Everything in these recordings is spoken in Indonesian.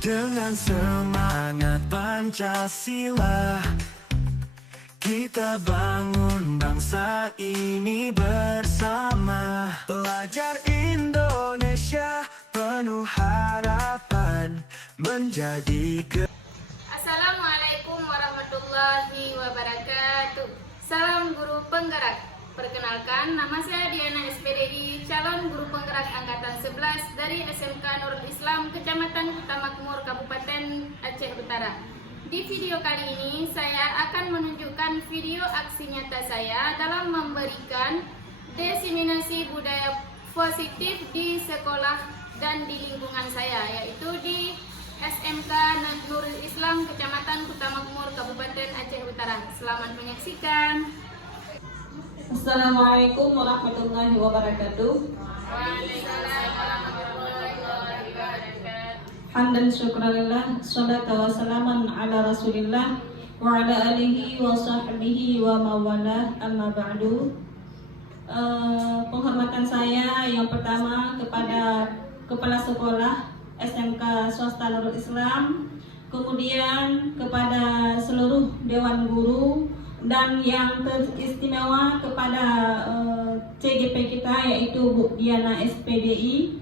Dengan semangat Pancasila, kita bangun bangsa ini bersama. Pelajar Indonesia penuh harapan menjadi Assalamualaikum warahmatullahi wabarakatuh. Salam guru penggerak. Perkenalkan, nama saya Diana SPDI, calon guru penggerak angkatan 11 dari SMK Nurul Islam, Kecamatan Kuta Makmur, Kabupaten Aceh Utara. Di video kali ini, saya akan menunjukkan video aksi nyata saya dalam memberikan diseminasi budaya positif di sekolah dan di lingkungan saya, yaitu di SMK Nurul Islam, Kecamatan Kuta Makmur, Kabupaten Aceh Utara. Selamat menyaksikan. Assalamualaikum warahmatullahi wabarakatuh. Waalaikumsalam warahmatullahi wabarakatuh. Hamdan syukurillah, salatu wassalaman ala rasulillah wa ala alihi wa sahbihi wa mawalah, amma ba'du. Penghormatan saya yang pertama kepada Kepala Sekolah SMK Swasta Nurul Islam, kemudian kepada seluruh Dewan Guru, dan yang teristimewa kepada CGP kita yaitu Bu Diana SPDI,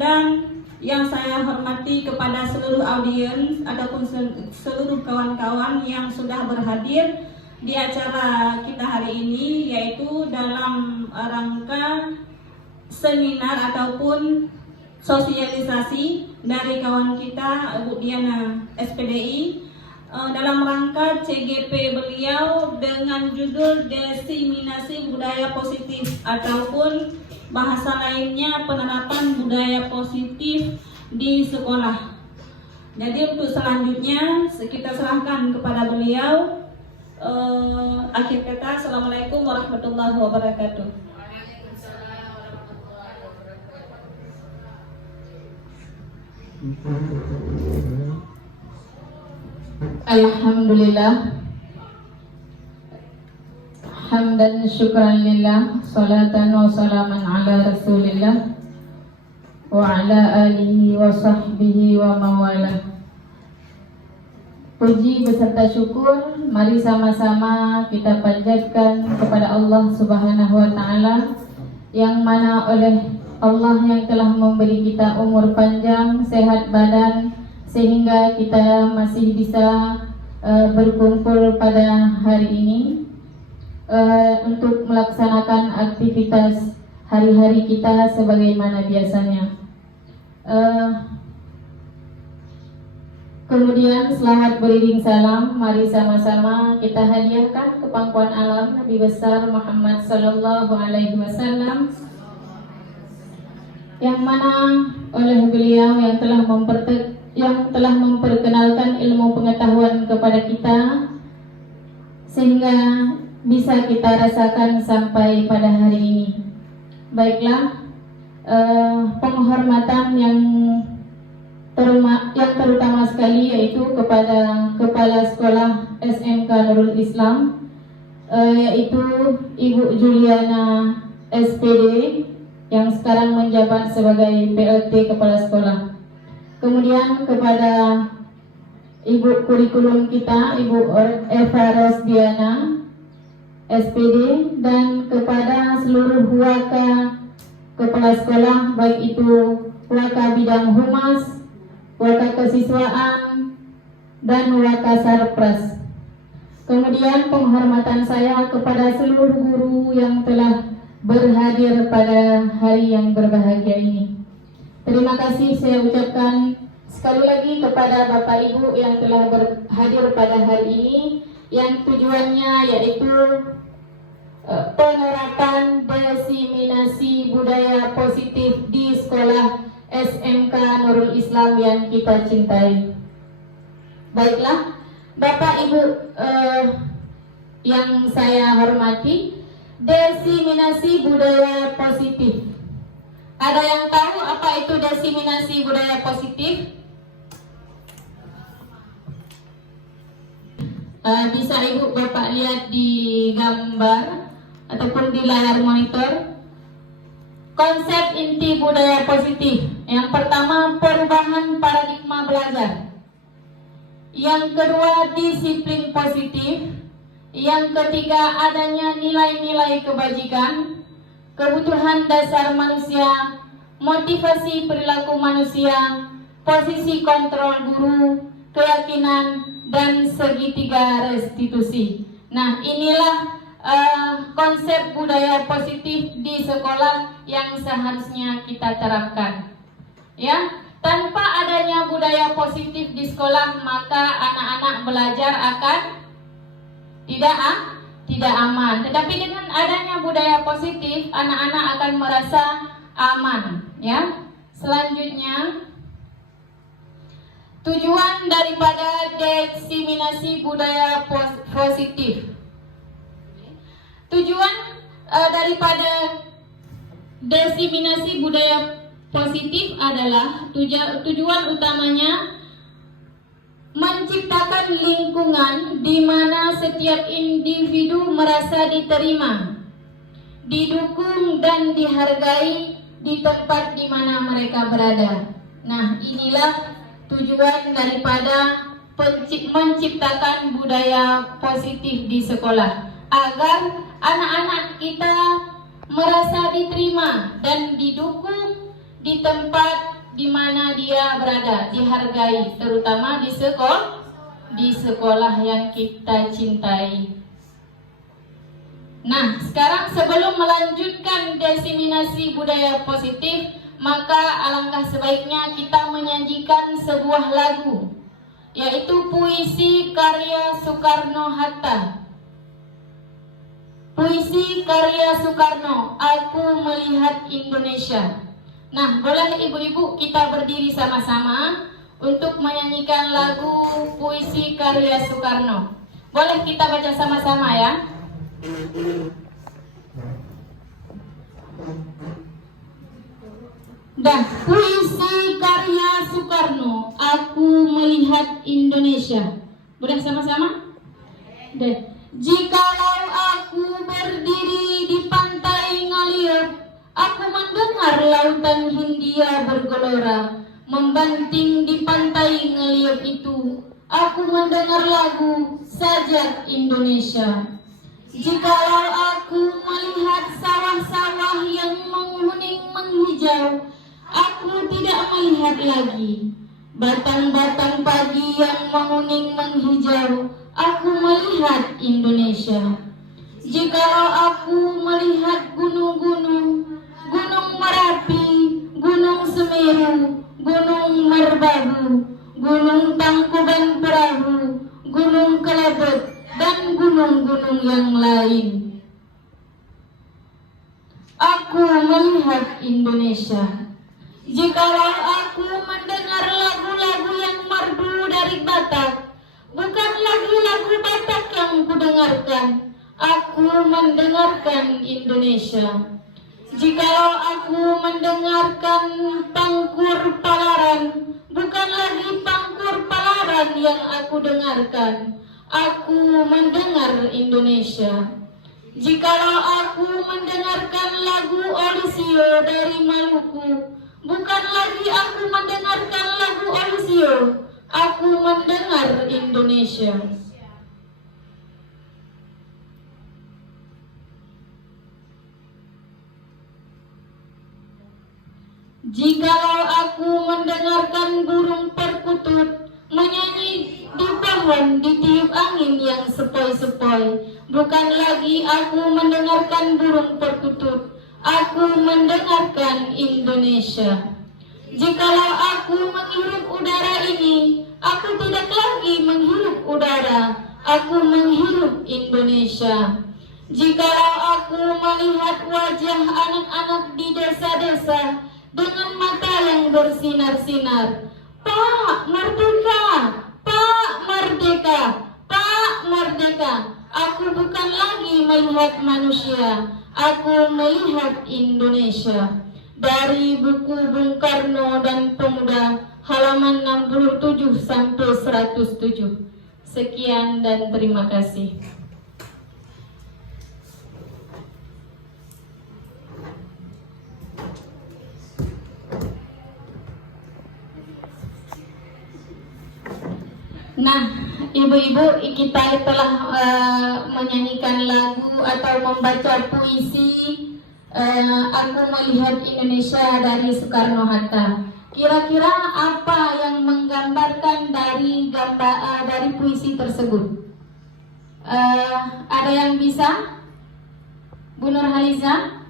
dan yang saya hormati kepada seluruh audiens ataupun seluruh kawan-kawan yang sudah berhadir di acara kita hari ini, yaitu dalam rangka seminar ataupun sosialisasi dari kawan kita Bu Diana SPDI dalam rangka CGP beliau dengan judul diseminasi budaya positif ataupun bahasa lainnya penerapan budaya positif di sekolah. Jadi untuk selanjutnya kita serahkan kepada beliau. Akhir kata, Assalamualaikum warahmatullahi wabarakatuh. Alhamdulillah, hamdan syukran lillah, salatan wa salaman ala rasulillah wa ala alihi wa sahbihi wa mawalah. Puji beserta syukur mari sama-sama kita panjatkan kepada Allah Subhanahu wa taala, yang mana oleh Allah yang telah memberi kita umur panjang, sehat badan, sehingga kita masih bisa berkumpul pada hari ini untuk melaksanakan aktivitas hari-hari kita sebagaimana biasanya. Kemudian selamat beriring salam, mari sama-sama kita hadiahkan ke pangkuan alam Nabi besar Muhammad sallallahu alaihi wasallam, yang mana oleh beliau yang telah memperkenalkan ilmu pengetahuan kepada kita sehingga bisa kita rasakan sampai pada hari ini. Baiklah, penghormatan yang terutama sekali yaitu kepada Kepala Sekolah SMK Nurul Islam, yaitu Ibu Juliana SPD yang sekarang menjabat sebagai PLT Kepala Sekolah. Kemudian kepada Ibu Kurikulum kita, Ibu Eva Rosdiana SPD, dan kepada seluruh waka kepala sekolah, baik itu waka bidang humas, waka kesiswaan, dan waka sarpras. Kemudian penghormatan saya kepada seluruh guru yang telah berhadir pada hari yang berbahagia ini. Terima kasih saya ucapkan sekali lagi kepada Bapak Ibu yang telah berhadir pada hari ini, yang tujuannya yaitu penerapan diseminasi budaya positif di sekolah SMK Nurul Islam yang kita cintai. Baiklah, Bapak Ibu yang saya hormati, diseminasi budaya positif. Ada yang tahu apa itu diseminasi budaya positif? Bisa Ibu Bapak lihat di gambar ataupun di layar monitor. Konsep inti budaya positif. Yang pertama, perubahan perubahan paradigma belajar. Yang kedua, disiplin positif. Yang ketiga, adanya nilai-nilai kebajikan, kebutuhan dasar manusia, motivasi perilaku manusia, posisi kontrol guru, keyakinan, dan segitiga restitusi. Nah, inilah konsep budaya positif di sekolah yang seharusnya kita terapkan. Ya, tanpa adanya budaya positif di sekolah, maka anak-anak belajar akan tidak aman. Tetapi dengan adanya budaya positif, anak-anak akan merasa aman. Ya, selanjutnya, tujuan daripada diseminasi budaya positif. Tujuan daripada diseminasi budaya positif adalah tujuan utamanya menciptakan lingkungan di mana setiap individu merasa diterima, didukung, dan dihargai di tempat di mana mereka berada. Nah, inilah tujuan daripada menciptakan budaya positif di sekolah, agar anak-anak kita merasa diterima dan didukung di tempat di mana dia berada, dihargai, terutama di sekolah yang kita cintai. Nah, sekarang sebelum melanjutkan diseminasi budaya positif, maka alangkah sebaiknya kita menyajikan sebuah lagu, yaitu puisi karya Soekarno-Hatta. Puisi karya Soekarno, Aku Melihat Indonesia. Nah, boleh ibu-ibu kita berdiri sama-sama untuk menyanyikan lagu puisi karya Soekarno. Boleh kita baca sama-sama ya. Dah, puisi karya Soekarno, Aku Melihat Indonesia. Boleh sama-sama? Dah. Jikalau aku berdiri di pantai Ngalieur, aku mendengar lautan Hindia bergelora. Membanting di pantai Ngalieur itu, aku mendengar lagu Sajak Indonesia. Jikalau aku melihat sawah-sawah yang menguning menghijau, aku tidak melihat lagi batang-batang pagi yang menguning menghijau. Aku melihat Indonesia. Jikalau aku melihat gunung-gunung, Gunung Merapi, Gunung Semeru, Gunung Merbabu, Gunung Tangkuban Perahu, Gunung Kelebet, dan gunung-gunung yang lain, aku melihat Indonesia. Jikalau aku mendengar lagu-lagu yang merdu dari Batak, bukan lagi lagu Batak yang kudengarkan, aku mendengarkan Indonesia. Jikalau aku mendengarkan Pangkur Palaran, bukan lagi Pangkur Palaran yang aku dengarkan, aku mendengar Indonesia. Jikalau aku mendengarkan lagu Olisio dari Maluku, bukan lagi aku mendengarkan lagu Olisio, aku mendengar Indonesia. Jikalau aku mendengarkan burung perkutut menyanyi di pohon ditiup angin yang sepoi-sepoi, bukan lagi aku mendengarkan burung perkutut, aku mendengarkan Indonesia. Jikalau aku menghirup udara ini, aku tidak lagi menghirup udara, aku menghirup Indonesia. Jikalau aku melihat wajah anak-anak di desa-desa dengan mata yang bersinar-sinar, Pak Merdeka, Pak Merdeka, Pak Merdeka, aku bukan lagi melihat manusia, aku melihat Indonesia. Dari buku Bung Karno dan Pemuda, halaman 67 sampai 107. Sekian dan terima kasih. Nah, ibu-ibu, kita telah menyanyikan lagu atau membaca puisi Aku Melihat Indonesia dari Soekarno-Hatta. Kira-kira apa yang menggambarkan dari puisi tersebut? Ada yang bisa? Bu Nurhaliza?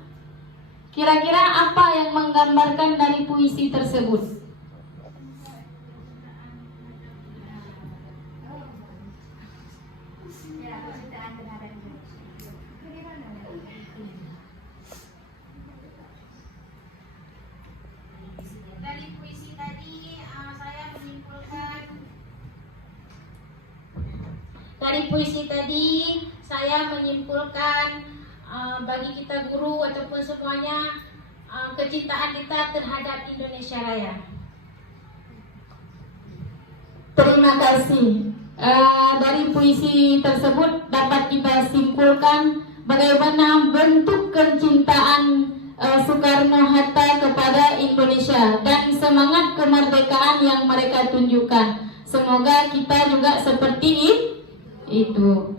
Kira-kira apa yang menggambarkan dari puisi tersebut? Dari puisi tadi saya menyimpulkan bagi kita guru ataupun semuanya kecintaan kita terhadap Indonesia Raya. Terima kasih. Dari puisi tersebut dapat kita simpulkan bagaimana bentuk kecintaan Soekarno-Hatta kepada Indonesia dan semangat kemerdekaan yang mereka tunjukkan. Semoga kita juga seperti itu.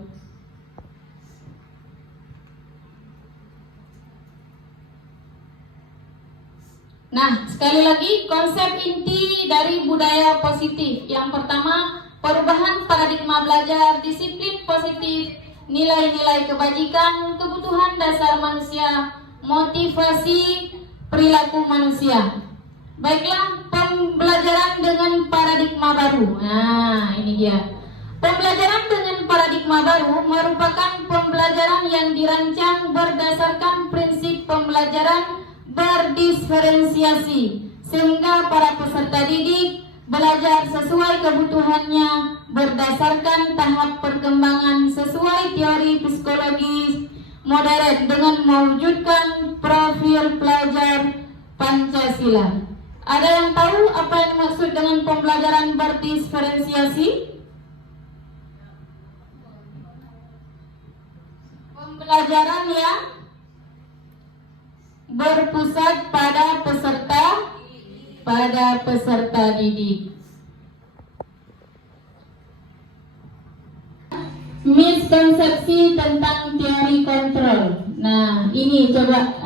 Nah, sekali lagi konsep inti dari budaya positif. Yang pertama, perubahan paradigma belajar, disiplin positif, nilai-nilai kebajikan, kebutuhan dasar manusia, motivasi perilaku manusia. Baiklah, pembelajaran dengan paradigma baru. Nah, ini dia. Pembelajaran dengan paradigma baru merupakan pembelajaran yang dirancang berdasarkan prinsip pembelajaran berdiferensiasi, sehingga para peserta didik belajar sesuai kebutuhannya berdasarkan tahap perkembangan sesuai teori psikologis modern dengan mewujudkan profil pelajar Pancasila. Ada yang tahu apa yang dimaksud dengan pembelajaran berdiferensiasi? Pembelajaran yang berpusat pada peserta didik. Miskonsepsi tentang teori kontrol. Nah, ini coba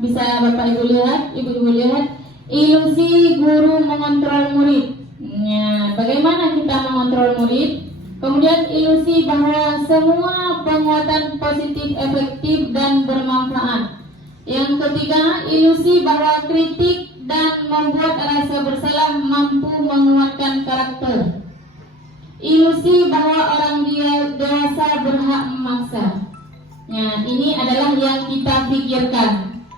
bisa Bapak Ibu lihat, Ibu-ibu lihat, ilusi guru mengontrol murid. Nah, bagaimana kita mengontrol murid? Kemudian ilusi bahwa semua penguatan positif efektif dan bermanfaat. Yang ketiga, ilusi bahwa kritik dan membuat rasa bersalah mampu menguatkan karakter. Ilusi bahwa orang dewasa berhak memaksa. Nah, ini adalah yang kita pikirkan,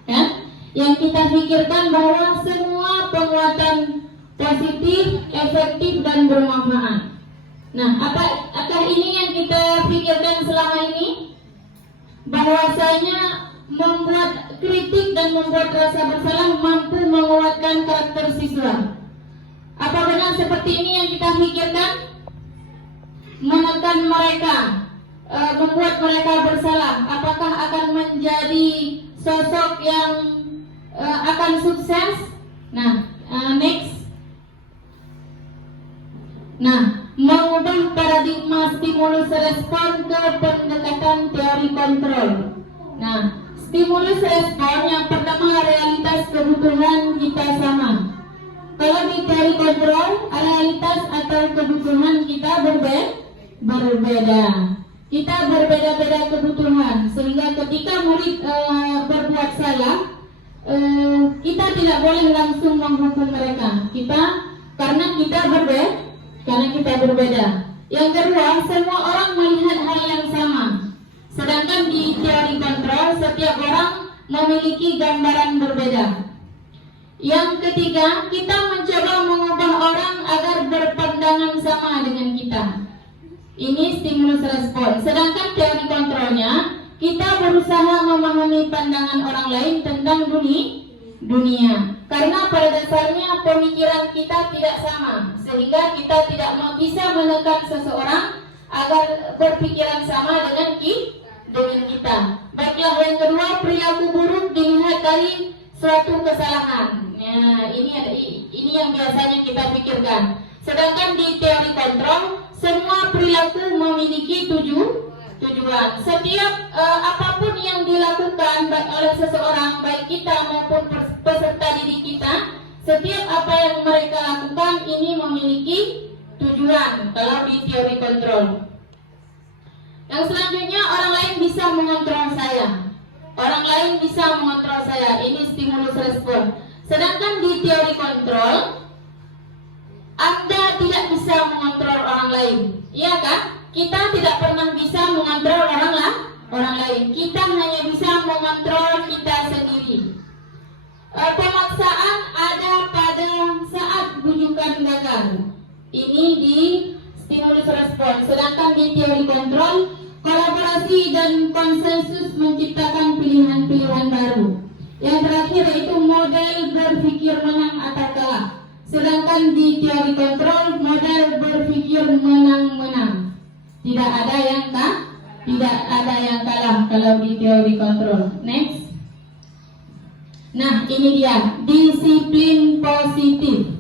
kan? Yang kita pikirkan bahwa semua penguatan positif, efektif dan bermanfaat. Nah, apakah ini yang kita pikirkan selama ini? Bahwasanya membuat kritik dan membuat rasa bersalah mampu menguatkan karakter siswa. Apa benar seperti ini yang kita pikirkan? Menekan mereka, membuat mereka bersalah. Apakah akan menjadi sosok yang akan sukses? Nah, next. Nah, mengubah paradigma stimulus respon ke pendekatan teori kontrol. Nah, stimulus respon yang pertama, realitas kebutuhan kita sama. Kalau di teori kontrol, realitas atau kebutuhan kita berbeda. Kita berbeda-beda kebutuhan, sehingga ketika murid berbuat salah, kita tidak boleh langsung menghukum mereka. Karena kita berbeda. Yang kedua, semua orang melihat hal yang sama. Sedangkan di teori kontrol, setiap orang memiliki gambaran berbeda. Yang ketiga, kita mencoba mengubah orang agar berpandangan sama dengan kita. Ini stimulus respon. Sedangkan teori kontrolnya, kita berusaha memahami pandangan orang lain tentang dunia. Karena pada dasarnya pemikiran kita tidak sama, sehingga kita tidak bisa menekan seseorang agar berpikiran sama dengan kita. Baiklah, yang kedua, perilaku buruk dilihat dari suatu kesalahan. Nah, ini yang biasanya kita pikirkan. Sedangkan di teori kontrol, semua perilaku memiliki tujuan. Setiap apapun yang dilakukan oleh seseorang, baik kita maupun peserta didik kita, setiap apa yang mereka lakukan ini memiliki tujuan kalau di teori kontrol. Yang selanjutnya, orang lain bisa mengontrol saya. Orang lain bisa mengontrol saya. Ini stimulus respon. Sedangkan di teori kontrol, Anda tidak bisa mengontrol orang lain. Iya kan? Kita tidak pernah bisa mengontrol orang lain. Kita hanya bisa mengontrol kita sendiri. Pemaksaan ada pada saat bujukan gagal. Ini di stimulus respon. Sedangkan di teori kontrol, kolaborasi dan konsensus menciptakan pilihan-pilihan baru. Yang terakhir yaitu model berpikir menang atau kalah. Sedangkan di teori kontrol, model berpikir menang-menang. Tidak ada yang kalah kalau di teori kontrol. Next. Nah, ini dia disiplin positif.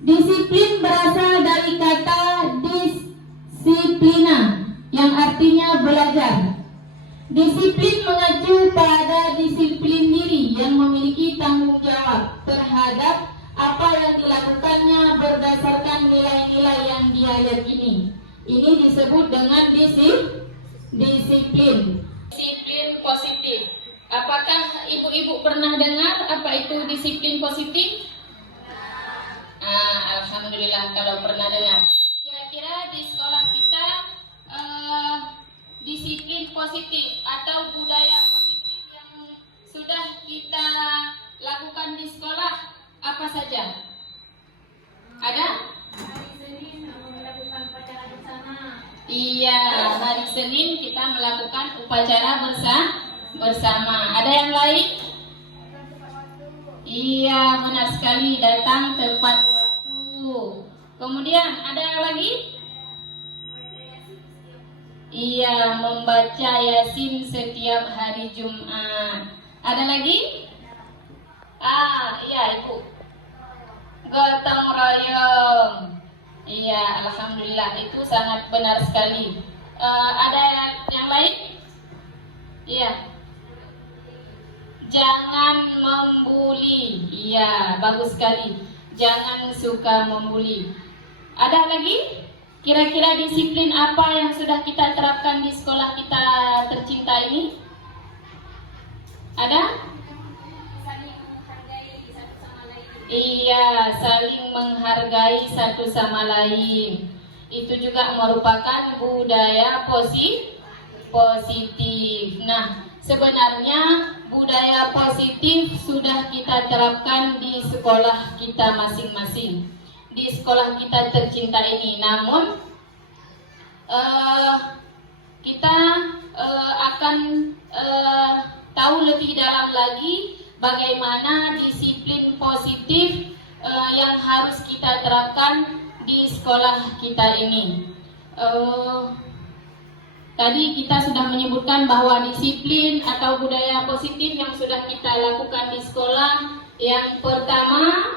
Disiplin berasal dari kata disiplina, yang artinya belajar. Disiplin mengacu pada disiplin diri yang memiliki tanggung jawab terhadap apa yang dilakukannya berdasarkan nilai-nilai yang dia yakini. Ini disebut dengan disiplin. Disiplin positif. Apakah ibu-ibu pernah dengar apa itu disiplin positif? Alhamdulillah kalau pernah dengar. Kira-kira di sekolah kita disiplin positif atau budaya positif yang sudah kita lakukan di sekolah apa saja? Ada? Hari Senin melakukan upacara bersama. Iya, hari Senin kita melakukan upacara bersama. Ada yang lain? Iya, benar sekali, datang tepat waktu. Kemudian ada yang lagi? Iya, membaca Yasin setiap hari Jumat. Ada lagi? Iya Ibu. Gotong royong. Iya, alhamdulillah itu sangat benar sekali. Ada yang lain? Iya. Jangan membuli. Iya, bagus sekali. Jangan suka membuli. Ada lagi? Kira-kira disiplin apa yang sudah kita terapkan di sekolah kita tercinta ini? Ada? Saling menghargai satu sama lain. Iya, saling menghargai satu sama lain. Itu juga merupakan budaya positif. Nah, sebenarnya budaya positif sudah kita terapkan di sekolah kita masing-masing, di sekolah kita tercinta ini. Namun kita akan tahu lebih dalam lagi bagaimana disiplin positif yang harus kita terapkan di sekolah kita ini. Tadi kita sudah menyebutkan bahwa disiplin atau budaya positif yang sudah kita lakukan di sekolah. Yang pertama,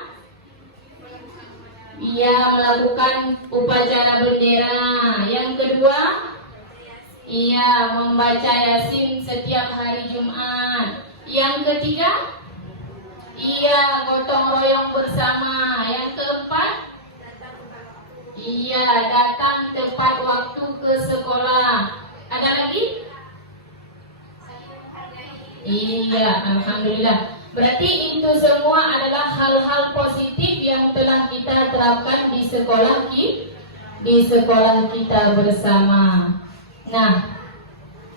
melakukan upacara bendera. Yang kedua, membaca Yasin setiap hari Jumat. Yang ketiga, gotong royong bersama. Yang keempat, datang tepat waktu ke sekolah. Ada lagi? Iya, alhamdulillah. Berarti itu semua adalah hal-hal positif yang telah kita terapkan di sekolah kita bersama. Nah,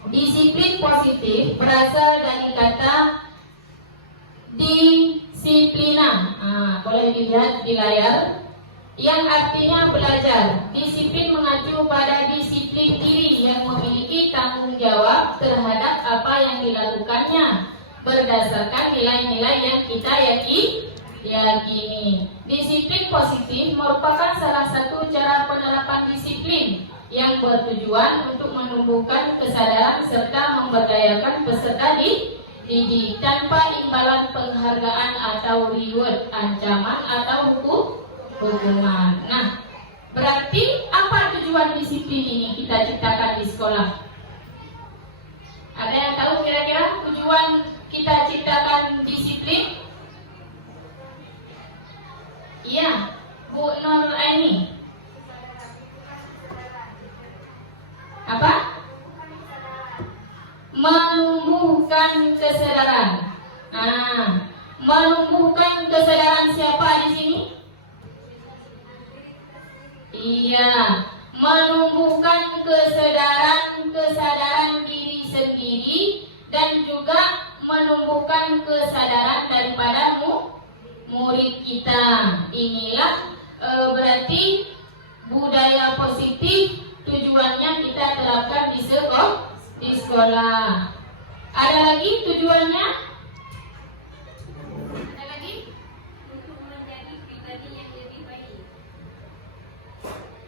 disiplin positif berasal dari kata disiplina. Boleh dilihat di layar. Yang artinya belajar. Disiplin mengacu pada disiplin diri yang memiliki tanggung jawab terhadap apa yang dilakukannya berdasarkan nilai-nilai yang kita yakini. Disiplin positif merupakan salah satu cara penerapan disiplin yang bertujuan untuk menumbuhkan kesadaran serta memberdayakan peserta didik tanpa imbalan penghargaan atau reward, ancaman atau penggemar. Nah, berarti apa tujuan disiplin ini kita ciptakan di sekolah? Ada yang tahu kira-kira tujuan kita ciptakan disiplin? Iya, Bu Nur Aini. Apa? Menumbuhkan kesadaran. Nah, menumbuhkan kesadaran siapa di sini? Iya, menumbuhkan kesadaran diri sendiri dan juga menumbuhkan kesadaran daripada murid kita. Inilah berarti budaya positif tujuannya kita terapkan di sekolah. Ada lagi tujuannya? Ada lagi? Untuk menjadi pribadi yang lebih baik.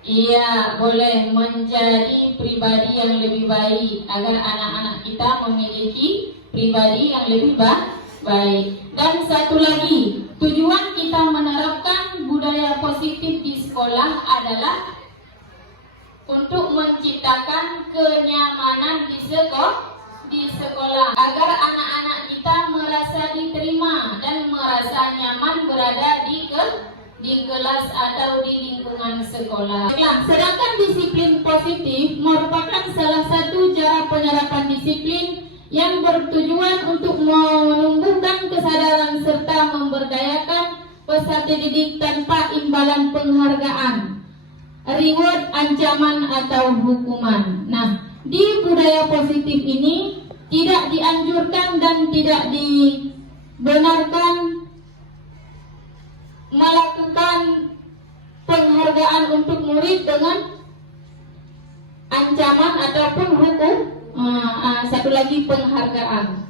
Iya, boleh menjadi pribadi yang lebih baik agar anak-anak kita memiliki pribadi yang lebih baik. Dan satu lagi, tujuan kita menerapkan budaya positif di sekolah adalah untuk menciptakan kenyamanan di sekolah agar anak-anak kita merasa diterima dan merasa nyaman berada di kelas atau di lingkungan sekolah. Sedangkan disiplin positif merupakan salah satu cara penerapan disiplin yang bertujuan untuk menumbuhkan kesadaran serta memberdayakan peserta didik tanpa imbalan penghargaan, reward, ancaman atau hukuman. Nah, di budaya positif ini tidak dianjurkan dan tidak dibenarkan melakukan penghargaan untuk murid dengan ancaman ataupun hukum. Satu lagi, penghargaan.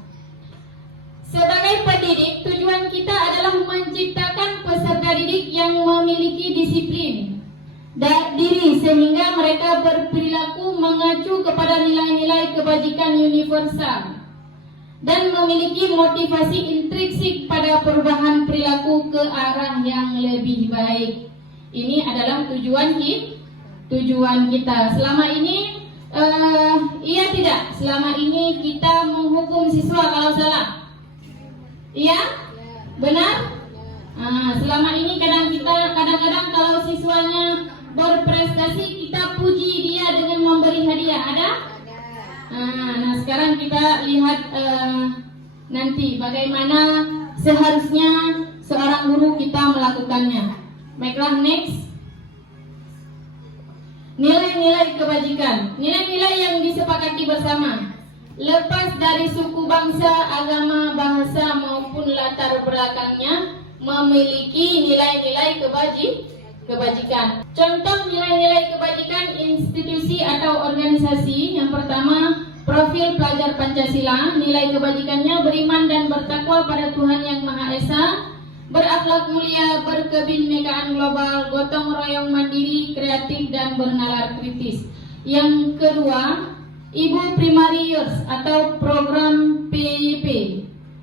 Sebagai pendidik, tujuan kita adalah menciptakan peserta didik yang memiliki disiplin diri sehingga mereka berperilaku mengacu kepada nilai-nilai kebajikan universal dan memiliki motivasi intrinsik pada perubahan perilaku ke arah yang lebih baik. Ini adalah tujuan kita. Selama ini iya tidak? Selama ini kita menghukum siswa kalau salah. Iya? Benar? Selama ini kadang-kadang kalau siswanya berprestasi kita puji dia dengan memberi hadiah. Ada? Nah, sekarang kita lihat nanti bagaimana seharusnya seorang guru kita melakukannya. Baiklah, next. Nilai-nilai kebajikan. Nilai-nilai yang disepakati bersama. Lepas dari suku, bangsa, agama, bahasa maupun latar belakangnya, memiliki nilai-nilai kebajikan. Contoh nilai-nilai kebajikan institusi atau organisasi. Yang pertama, profil pelajar Pancasila. Nilai kebajikannya beriman dan bertakwa pada Tuhan Yang Maha Esa, berakhlak mulia, berkebinekaan global, gotong royong mandiri, kreatif dan bernalar kritis. Yang kedua, Ibu Primarius atau program PYP.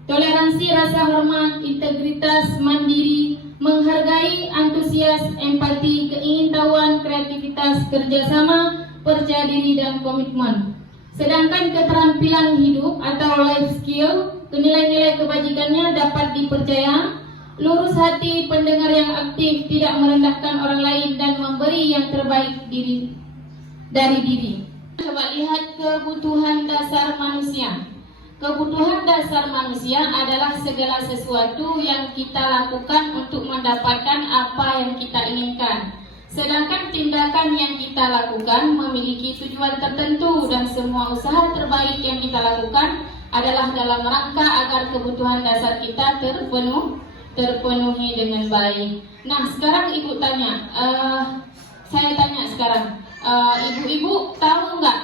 Toleransi, rasa hormat, integritas, mandiri, menghargai, antusias, empati, keingintahuan, kreativitas, kerjasama, percaya diri dan komitmen. Sedangkan keterampilan hidup atau life skill, nilai-nilai kebajikannya dapat dipercaya, lurus hati, pendengar yang aktif, tidak merendahkan orang lain dan memberi yang terbaik dari diri. Coba lihat kebutuhan dasar manusia. Kebutuhan dasar manusia adalah segala sesuatu yang kita lakukan untuk mendapatkan apa yang kita inginkan. Sedangkan tindakan yang kita lakukan memiliki tujuan tertentu dan semua usaha terbaik yang kita lakukan adalah dalam rangka agar kebutuhan dasar kita terpenuhi dengan baik. Nah, sekarang ibu tanya, saya tanya sekarang, ibu-ibu tahu nggak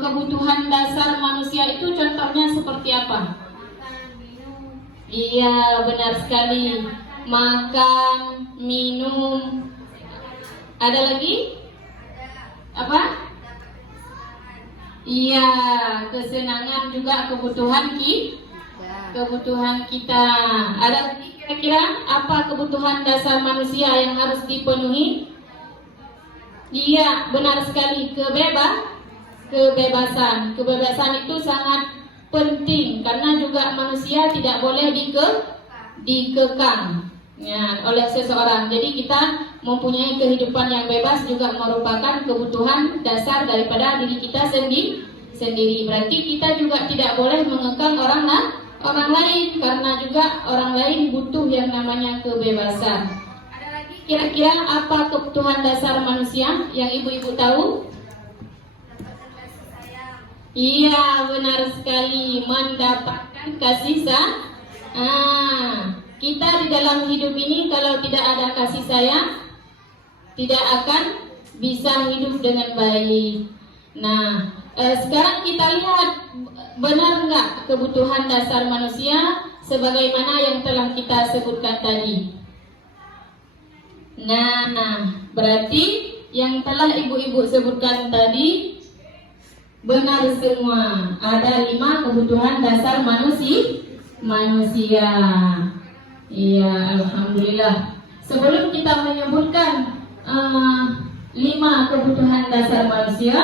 kebutuhan dasar manusia itu contohnya seperti apa? Makan, minum. Iya, benar sekali. Makan, minum. Ada lagi? Apa? Iya, kesenangan juga kebutuhan kita. Ada lagi Kira-kira apa kebutuhan dasar manusia yang harus dipenuhi? Iya, benar sekali. Kebebasan. Kebebasan itu sangat penting karena juga manusia tidak boleh dikekang ya, oleh seseorang. Jadi kita mempunyai kehidupan yang bebas juga merupakan kebutuhan dasar daripada diri kita sendiri. Berarti kita juga tidak boleh mengekang orang lain karena juga orang lain butuh yang namanya kebebasan. Ada lagi Kira-kira apa kebutuhan dasar manusia yang ibu-ibu tahu? mendapatkan kasih sayang. Iya, benar sekali, mendapatkan kasih sayang. Kita di dalam hidup ini kalau tidak ada kasih sayang, tidak akan bisa hidup dengan baik. Nah, sekarang kita lihat benar nggak kebutuhan dasar manusia sebagaimana yang telah kita sebutkan tadi. Nah, berarti yang telah ibu-ibu sebutkan tadi benar semua. Ada 5 kebutuhan dasar manusia. Iya, alhamdulillah. Sebelum kita menyebutkan 5 kebutuhan dasar manusia,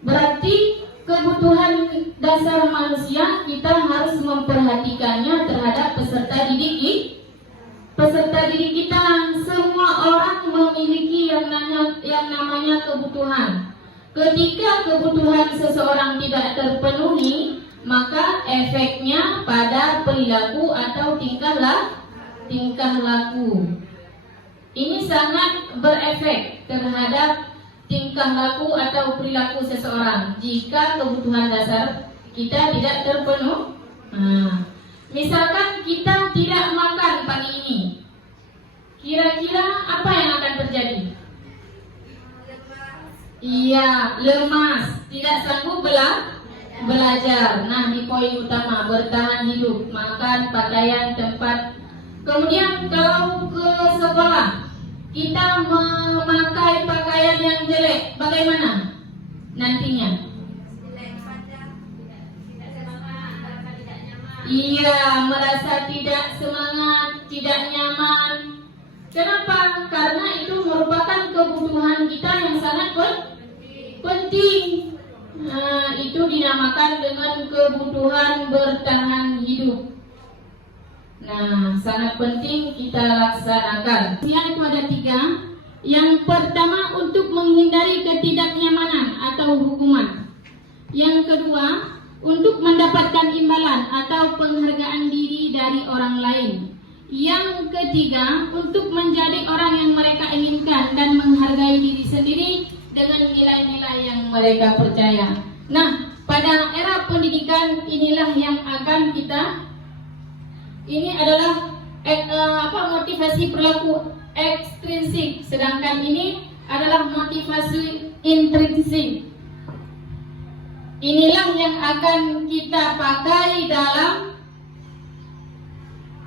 berarti kebutuhan dasar manusia kita harus memperhatikannya terhadap peserta didik kita. Semua orang memiliki yang namanya kebutuhan. Ketika kebutuhan seseorang tidak terpenuhi, maka efeknya pada perilaku atau tingkah laku. Ini sangat berefek terhadap tingkah laku atau perilaku seseorang jika kebutuhan dasar kita tidak terpenuhi. Misalkan kita tidak makan pagi ini, kira-kira apa yang akan terjadi? Iya, lemas, tidak sanggup belajar. Nah, di poin utama bertahan hidup, makan, pakaian, tempat. Kemudian kalau ke sekolah kita memakai pakaian yang jelek, bagaimana nantinya? Iya, merasa tidak semangat, tidak nyaman. Kenapa? Karena itu merupakan kebutuhan kita yang sangat penting. Nah, itu dinamakan dengan kebutuhan bertahan hidup. Nah, sangat penting kita laksanakan. Itu ada 3. Yang pertama, untuk menghindari ketidaknyamanan atau hukuman. Yang kedua, untuk mendapatkan imbalan atau penghargaan diri dari orang lain. Yang ketiga, untuk menjadi orang yang mereka inginkan dan menghargai diri sendiri dengan nilai-nilai yang mereka percaya. Nah, pada era pendidikan inilah yang akan kita, ini adalah motivasi perilaku ekstrinsik, sedangkan ini adalah motivasi intrinsik. Inilah yang akan kita pakai dalam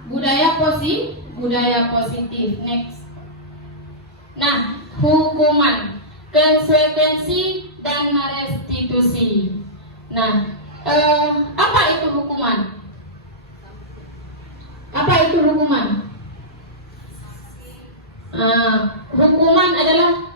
budaya positif. Next. Nah, hukuman, konsekuensi dan restitusi. Nah, apa itu hukuman? Apa itu hukuman? Hukuman adalah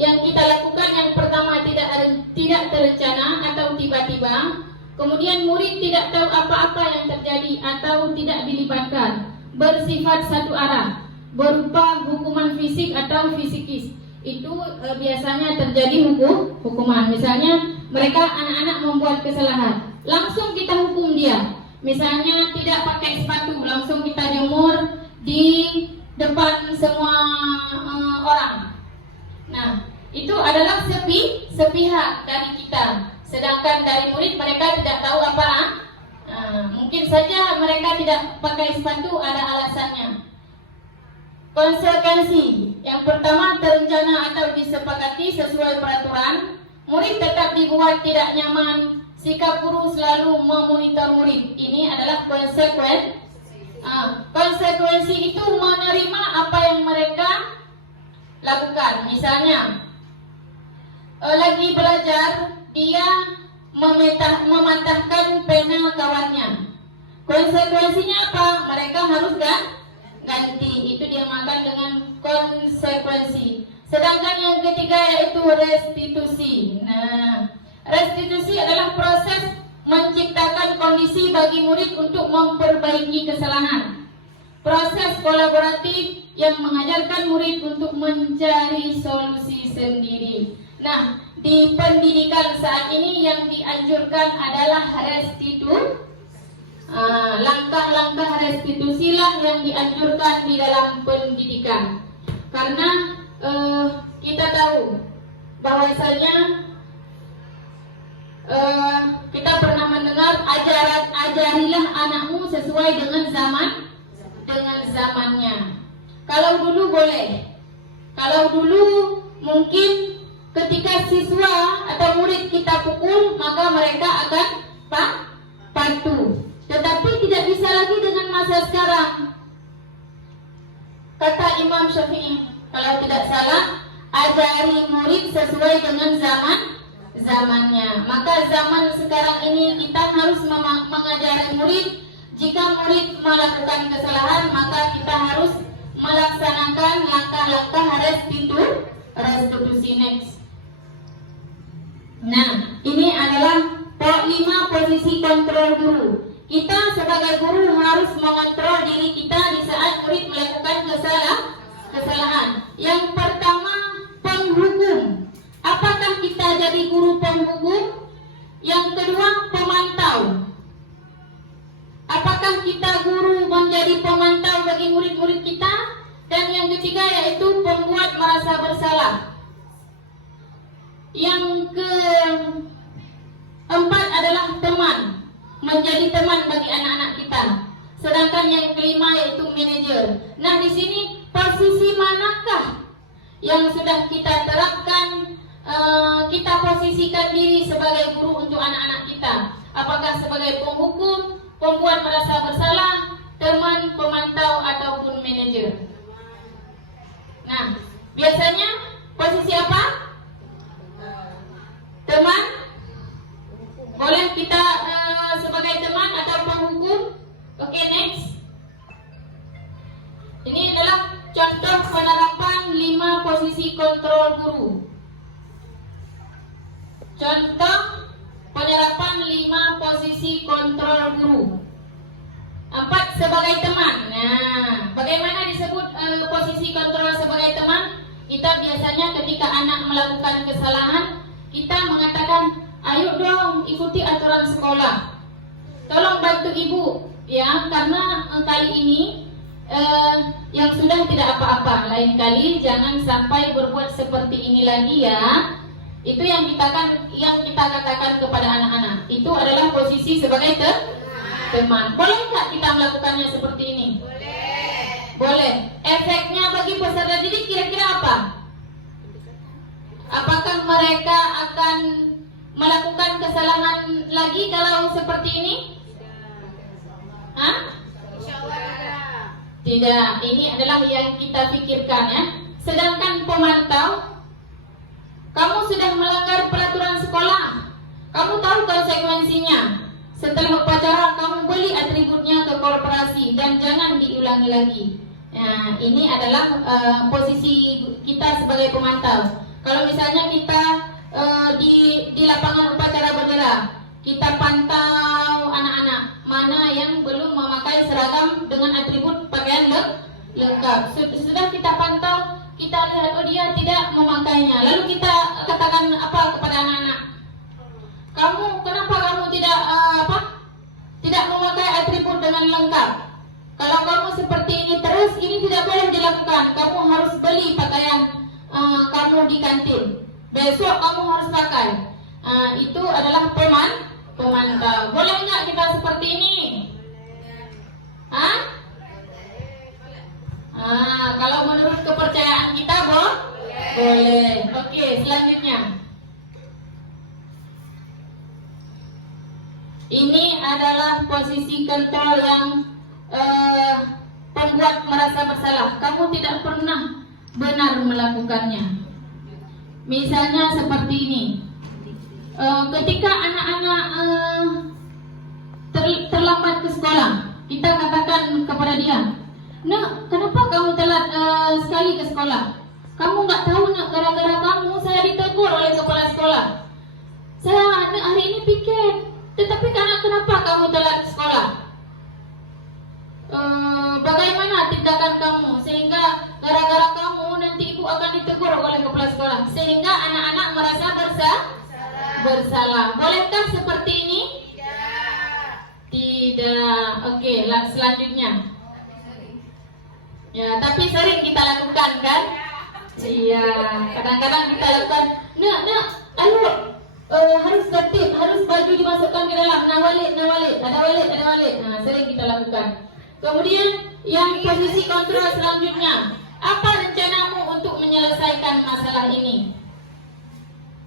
yang kita lakukan yang pertama tidak terencana atau tiba-tiba. Kemudian murid tidak tahu apa-apa yang terjadi atau tidak dilibatkan. Bersifat satu arah, berupa hukuman fisik atau fisikis. Itu biasanya terjadi hukuman. Misalnya mereka anak-anak membuat kesalahan, langsung kita hukum dia. Misalnya tidak pakai sepatu, langsung kita jemur di depan semua orang. Nah, itu adalah sepihak dari kita. Sedangkan dari murid mereka tidak tahu apa. Mungkin saja mereka tidak pakai sepatu ada alasannya. Konsekuensi yang pertama terencana atau disepakati sesuai peraturan. Murid tetap dibuat tidak nyaman. Sikap guru selalu memonitor murid. Ini adalah konsekuensi. Konsekuensi itu menerima apa yang mereka lakukan. Misalnya lagi belajar, dia mematahkan pena kawannya. Konsekuensinya apa? Mereka harus ganti. Itu dinamakan dengan konsekuensi. Sedangkan yang ketiga yaitu restitusi. Nah, restitusi adalah proses menciptakan kondisi bagi murid untuk memperbaiki kesalahan. Proses kolaboratif yang mengajarkan murid untuk mencari solusi sendiri. Nah, di pendidikan saat ini yang dianjurkan adalah restitusi. Langkah-langkah restitusilah yang dianjurkan di dalam pendidikan. Karena kita tahu bahwasanya kita pernah mendengar ajarilah anakmu sesuai dengan zamannya. Kalau dulu boleh. Kalau dulu mungkin ketika siswa atau murid kita pukul, maka mereka akan patuh. Tetapi tidak bisa lagi dengan masa sekarang. Kata Imam Syafi'i, kalau tidak salah, ajari murid sesuai dengan zamannya. Maka zaman sekarang ini kita harus mengajari murid. Jika murid melakukan kesalahan, maka kita harus melaksanakan langkah-langkah restitusi next. Nah, ini adalah 5 posisi kontrol guru. Kita sebagai guru harus mengontrol diri kita di saat murid melakukan kesalahan. Yang pertama, penghukum. Apakah kita jadi guru penghukum? Yang kedua, pemantau. Apakah kita guru menjadi pemantau bagi murid-murid kita? Dan yang ketiga yaitu pembuat merasa bersalah. Yang keempat adalah teman, menjadi teman bagi anak-anak kita. Sedangkan yang kelima yaitu manajer. Nah, di sini posisi manakah yang sudah kita terapkan? Kita posisikan diri sebagai guru untuk anak-anak kita. Apakah sebagai penghukum, pembuat merasa bersalah, teman, pemantau, ataupun manajer? Nah, biasanya posisi apa? Teman? Boleh kita sebagai teman atau penghukum? Oke, next. Ini adalah contoh penerapan 5 posisi kontrol guru. Contoh penerapan 5 posisi kontrol guru. 4 sebagai teman. Nah, bagaimana disebut posisi kontrol sebagai teman? Kita biasanya ketika anak melakukan kesalahan, kita mengatakan, ayo dong ikuti aturan sekolah. Tolong bantu ibu, ya, karena kali ini yang sudah tidak apa-apa. Lain kali jangan sampai berbuat seperti ini lagi ya. Itu yang kita katakan kepada anak-anak. Itu adalah posisi sebagai teman. Boleh nggak kita melakukannya seperti ini? Boleh. Efeknya bagi peserta didik kira-kira apa? Apakah mereka akan melakukan kesalahan lagi kalau seperti ini? Hah? Tidak. Ini adalah yang kita pikirkan ya. Sedangkan pemantau, kamu sudah melanggar peraturan sekolah. Kamu tahu konsekuensinya. Setelah upacara kamu beli atributnya ke korporasi dan jangan diulangi lagi. Nah, ini adalah posisi kita sebagai pemantau. Kalau misalnya kita di lapangan upacara bendera, kita pantau anak-anak mana yang belum memakai seragam dengan atribut pakaian lengkap. Sudah kita pantau, kita lihat oh dia tidak memakainya. Lalu kita katakan apa kepada anak-anak? Kenapa kamu tidak memakai atribut dengan lengkap? Kalau kamu seperti ini terus, ini tidak boleh dilakukan. Kamu harus beli pakaian kamu di kantin. Besok kamu harus pakai. Itu adalah pemantau. Boleh nggak kita seperti ini? Kalau menurut kepercayaan kita, boleh. Oke, selanjutnya. Ini adalah posisi kontrol yang pembuat merasa bersalah. Kamu tidak pernah benar melakukannya. Misalnya seperti ini. Ketika anak-anak terlambat ke sekolah, kita katakan kepada dia, "Nak, kenapa kamu telat sekali ke sekolah? Kamu nggak tahu nak, gara-gara kamu saya ditegur oleh kepala sekolah. Saya hari ini piket, tetapi kenapa kamu telat ke sekolah? Bagaimana tindakan kamu sehingga gara-gara kamu nanti ibu akan ditegur oleh kepala sekolah, sehingga anak-anak merasa bersalah. Bolehkah seperti ini? Tidak. Oke, selanjutnya. Ya, tapi sering kita lakukan kan? Iya, kadang-kadang kita lakukan. Nak, ayo, harus tertib, harus baju dimasukkan ke dalam. Nah, walik, ada walik. Nah, sering kita lakukan. Kemudian yang posisi kontrol selanjutnya, apa rencanamu untuk menyelesaikan masalah ini?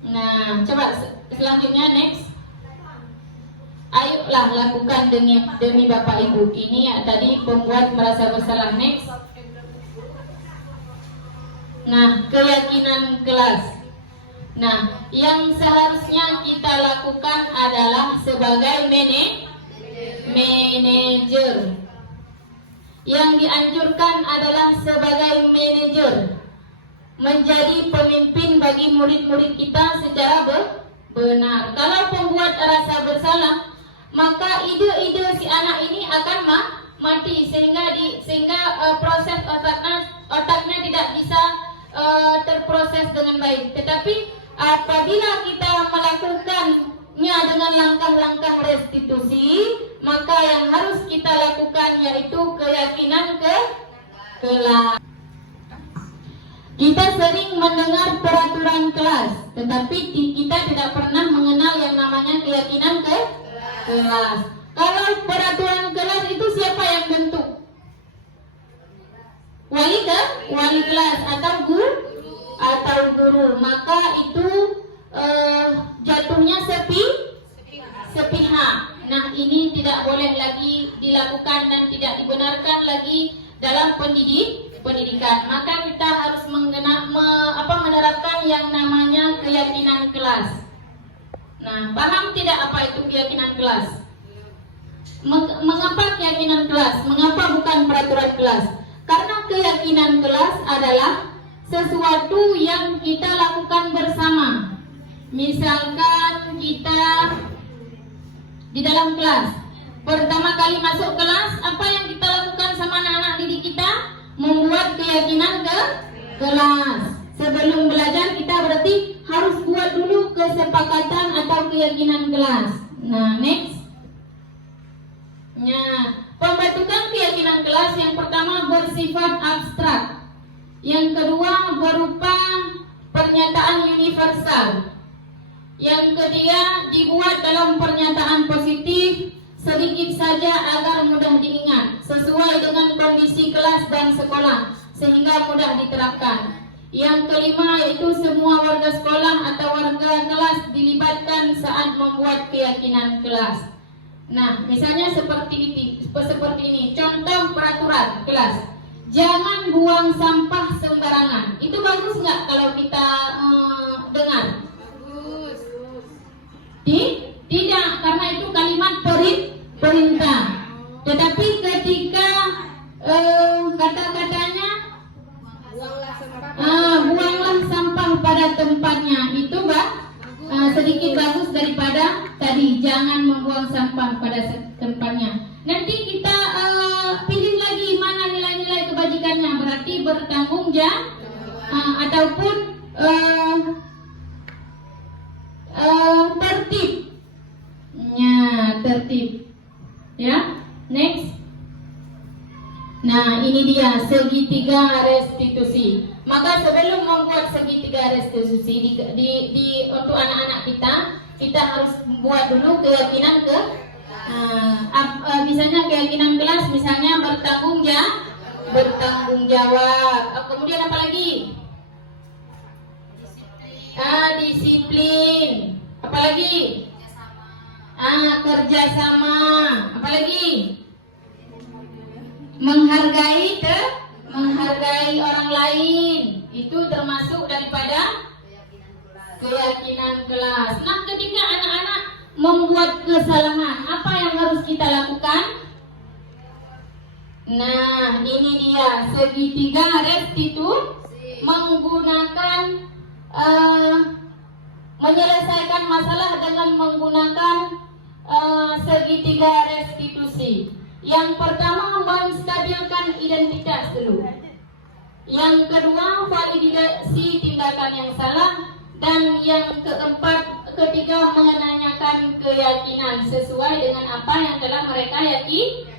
Nah, coba selanjutnya next. Ayolah lakukan demi Bapak Ibu. Ini ya, tadi pembuat merasa bersalah. Next. Nah, keyakinan kelas. Nah, yang seharusnya kita lakukan adalah sebagai manajer. Yang dianjurkan adalah sebagai manajer menjadi pemimpin bagi murid-murid kita secara benar. Kalau pembuat rasa bersalah, maka ide-ide si anak ini akan mati sehingga proses otaknya tidak bisa terproses dengan baik. Tetapi apabila kita melakukannya dengan langkah-langkah restitusi, maka yang harus kita lakukan yaitu keyakinan kelas. Kita sering mendengar peraturan kelas, tetapi kita tidak pernah mengenal yang namanya keyakinan kelas. Kalau peraturan kelas itu siapa yang bentuk? Wali kelas atau guru. Maka itu jatuhnya sepihak. Nah, ini tidak boleh lagi dilakukan dan tidak dibenarkan lagi dalam pendidikan. Maka kita harus menerapkan yang namanya keyakinan kelas. Nah, paham tidak apa itu keyakinan kelas? Mengapa keyakinan kelas? Mengapa bukan peraturan kelas? Karena keyakinan kelas adalah sesuatu yang kita lakukan bersama. Misalkan kita di dalam kelas, pertama kali masuk kelas, apa yang kita lakukan sama anak-anak didik kita? Membuat keyakinan kelas. Sebelum belajar kita berarti harus buat dulu kesepakatan atau keyakinan kelas. Nah, next. Nah, pembentukan keyakinan kelas yang pertama bersifat abstrak. Yang kedua berupa pernyataan universal. Yang ketiga dibuat dalam pernyataan positif sedikit saja agar mudah diingat, sesuai dengan kondisi kelas dan sekolah sehingga mudah diterapkan. Yang kelima yaitu semua warga sekolah atau warga kelas dilibatkan saat membuat keyakinan kelas. Nah, misalnya seperti ini. Contoh peraturan kelas. Jangan buang sampah sembarangan. Itu bagus nggak kalau kita dengar? Bagus. Tidak, karena itu kalimat perintah. Tetapi ketika kata-katanya buanglah sampah pada tempatnya, itu sedikit bagus daripada tadi jangan membuang sampah pada tempatnya. Nanti kita pilih lagi mana nilai-nilai kebajikannya, berarti bertanggung jawab ataupun tertib. Tertib. Ya, next. Nah, ini dia segitiga restitusi. Maka sebelum membuat segitiga restitusi untuk anak-anak kita harus buat dulu keyakinan misalnya keyakinan kelas, misalnya bertanggung jawab. Kemudian apa lagi? Disiplin. Apa lagi? Kerjasama. Apa lagi? Menghargai orang lain. Itu termasuk daripada keyakinan kelas. Nah, ketika anak-anak membuat kesalahan, apa yang harus kita lakukan? Nah, ini dia segitiga restitusi, menggunakan menyelesaikan masalah dengan menggunakan segitiga restitusi. Yang pertama, menstabilkan identitas dulu. Yang kedua, validasi tindakan yang salah. Dan yang ketiga, menanyakan keyakinan sesuai dengan apa yang telah mereka yakini.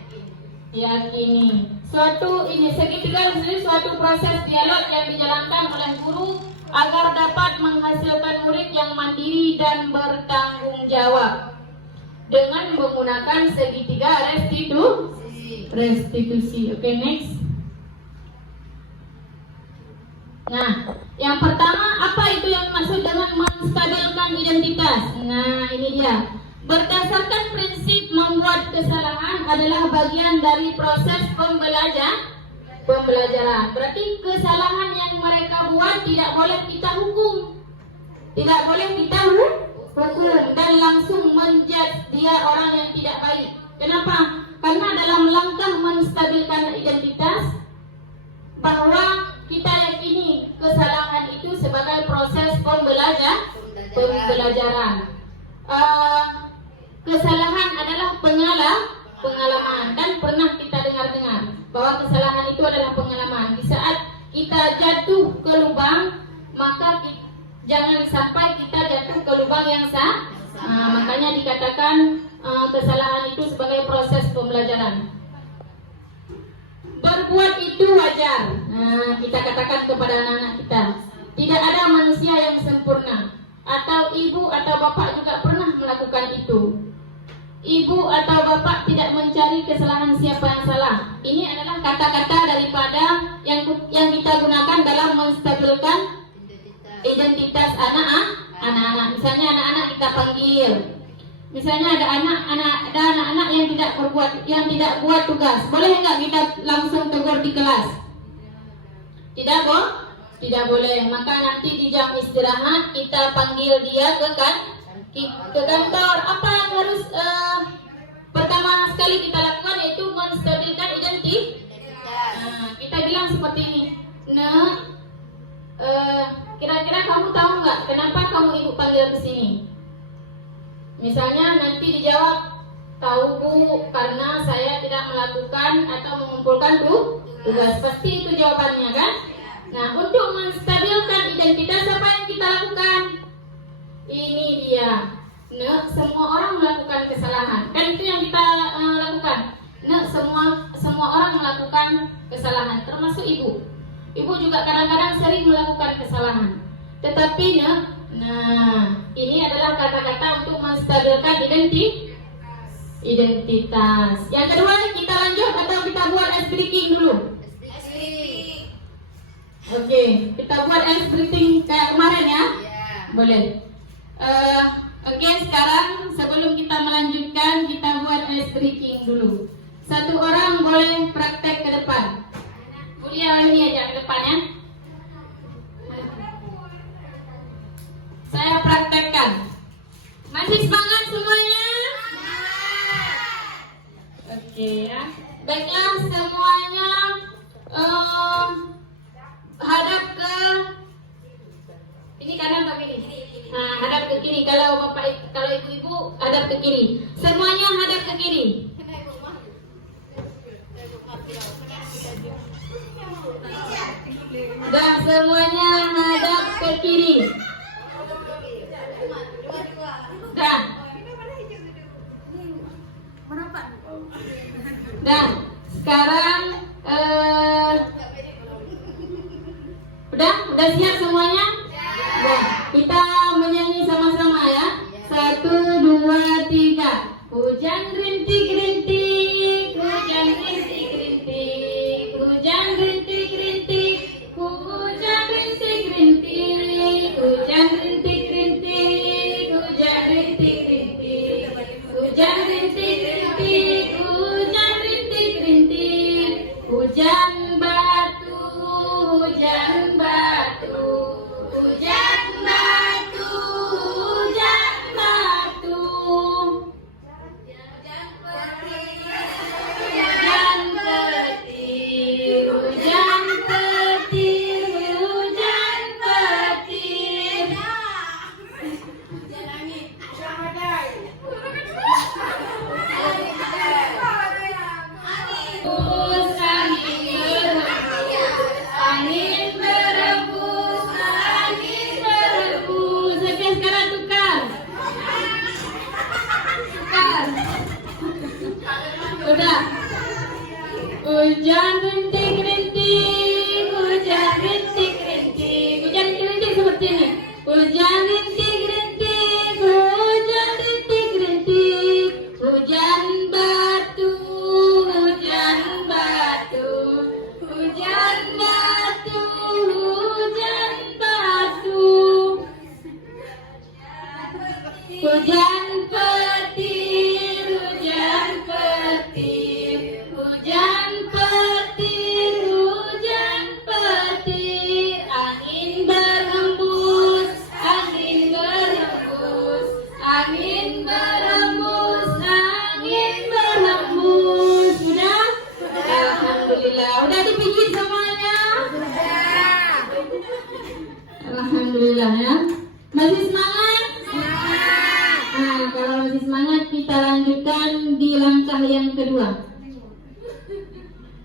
Segitiga restitusi suatu proses dialog yang dijalankan oleh guru agar dapat menghasilkan murid yang mandiri dan bertanggung jawab dengan menggunakan segitiga restitusi. Oke, next. Nah, yang pertama, apa itu yang dimaksud dengan menstabilkan identitas? Nah, ini dia. Berdasarkan prinsip membuat kesalahan adalah bagian dari proses pembelajaran. Berarti kesalahan yang mereka buat tidak boleh kita hukum. Tidak boleh kita hukum dan langsung menjudge dia orang yang tidak baik. Kenapa? Karena dalam langkah menstabilkan identitas, bahwa kita yakini kesalahan itu sebagai proses pembelajaran. Kesalahan adalah pengalaman, dan pernah kita dengar bahwa kesalahan itu adalah pengalaman. Di saat kita jatuh ke lubang, maka jangan sampai kita jatuh ke lubang yang makanya dikatakan kesalahan itu sebagai proses pembelajaran. Berbuat itu wajar. Nah, kita katakan kepada anak-anak kita, tidak ada manusia yang sempurna. Atau ibu atau bapak juga pernah melakukan itu. Ibu atau bapak tidak mencari kesalahan siapa yang salah. Ini adalah kata-kata daripada yang kita gunakan dalam menstabilkan identitas anak-anak. Misalnya anak-anak kita panggil. Misalnya ada anak-anak yang tidak buat tugas. Boleh nggak kita langsung tegur di kelas? Tidak boleh. Maka nanti di jam istirahat kita panggil dia ke kantor. Apa yang harus pertama sekali kita lakukan yaitu menstabilkan identitas. Kita bilang seperti ini. Nah, kira-kira kamu tahu nggak kenapa kamu ibu panggil ke sini? Misalnya nanti dijawab, tahu Bu, karena saya tidak melakukan atau mengumpulkan tugas. Pasti itu jawabannya kan? Nah, untuk menstabilkan identitas apa yang kita lakukan? Ini dia. Nah, semua orang melakukan kesalahan. Kan itu yang kita lakukan. Nah, semua orang melakukan kesalahan, termasuk ibu. Ibu juga kadang-kadang sering melakukan kesalahan. Tetapi nah, ini adalah kata-kata untuk menstabilkan identitas. Yang kedua, kita lanjut atau kita buat ice breaking dulu? Oke, kita buat ice breaking kayak kemarin ya? Boleh. Oke, sekarang sebelum kita melanjutkan, kita buat ice breaking dulu. Satu orang boleh praktek ke depan. Mulia ini aja ke depan ya. Saya praktekkan. Masih semangat semuanya? Oke ya. Baiklah, semuanya hadap ke ini kanan atau kiri? Nah, hadap ke kiri. Kalau ibu-ibu hadap ke kiri. Semuanya hadap ke kiri. Dan semuanya hadap ke kiri. Dan sekarang udah siap semuanya? Ya. Kita menyanyi sama-sama ya. 1, 2, 3. Hujan rintik-rintik, hujan rintik-rintik, hujan rintik-rintik, hujan rintik-rintik, hujan rintik-rintik, hujan rintik-rintik, hujan rintik-rintik, hujan rintik-rintik, hujan batu, hujan batu, hujan batu, hujan batu. Alhamdulillah ya. Masih semangat? Nah, kalau masih semangat kita lanjutkan di langkah yang kedua.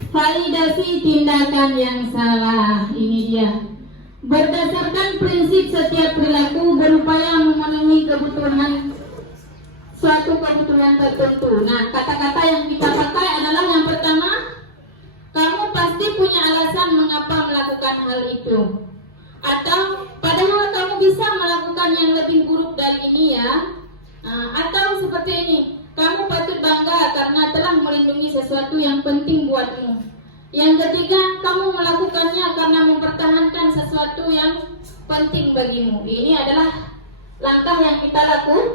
Validasi tindakan yang salah. Ini dia. Berdasarkan prinsip setiap perilaku berupaya memenuhi kebutuhan suatu kebutuhan tertentu. Nah, kata-kata yang kita pakai adalah yang pertama, kamu pasti punya alasan mengapa melakukan hal itu. Atau padahal kamu bisa melakukan yang lebih buruk dari ini ya. Atau seperti ini, kamu patut bangga karena telah melindungi sesuatu yang penting buatmu. Yang ketiga, kamu melakukannya karena mempertahankan sesuatu yang penting bagimu. Ini adalah langkah yang kita lakukan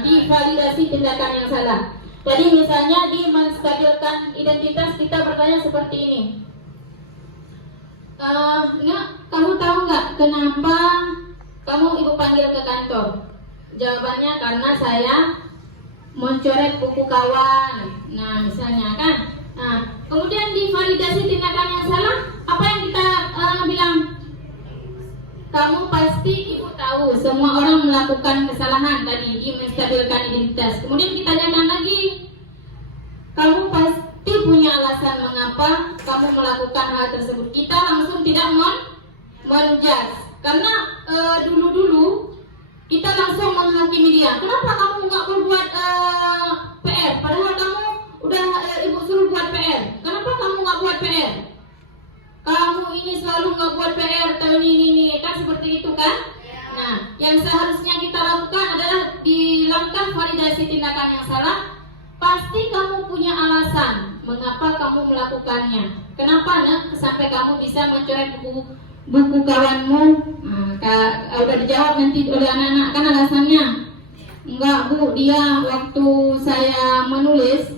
di validasi tindakan yang salah. Jadi misalnya di menstabilkan identitas, kita bertanya seperti ini. Kamu tahu nggak kenapa kamu ibu panggil ke kantor? Jawabannya karena saya mencoret buku kawan. Nah misalnya kan. Nah kemudian di validasi tindakan yang salah, apa yang kita bilang? Kamu pasti ibu tahu semua orang melakukan kesalahan tadi di menstabilkan identitas. Kemudian kita tanyakan lagi, kamu pasti punya alasan mengapa kamu melakukan hal tersebut. Kita langsung tidak menjudge, karena dulu kita langsung menghakimi dia. Kenapa kamu nggak berbuat PR? Padahal kamu udah ibu suruh buat PR. Kenapa kamu nggak buat PR? Kamu ini selalu nggak buat PR tahun ini kan seperti itu kan? Nah, yang seharusnya kita lakukan adalah di langkah validasi tindakan yang salah. Pasti kamu punya alasan mengapa kamu melakukannya. Kenapa nak sampai kamu bisa mencoret buku kawanmu? Udah dijawab nanti oleh anak-anak kan alasannya. Enggak bu, dia waktu saya menulis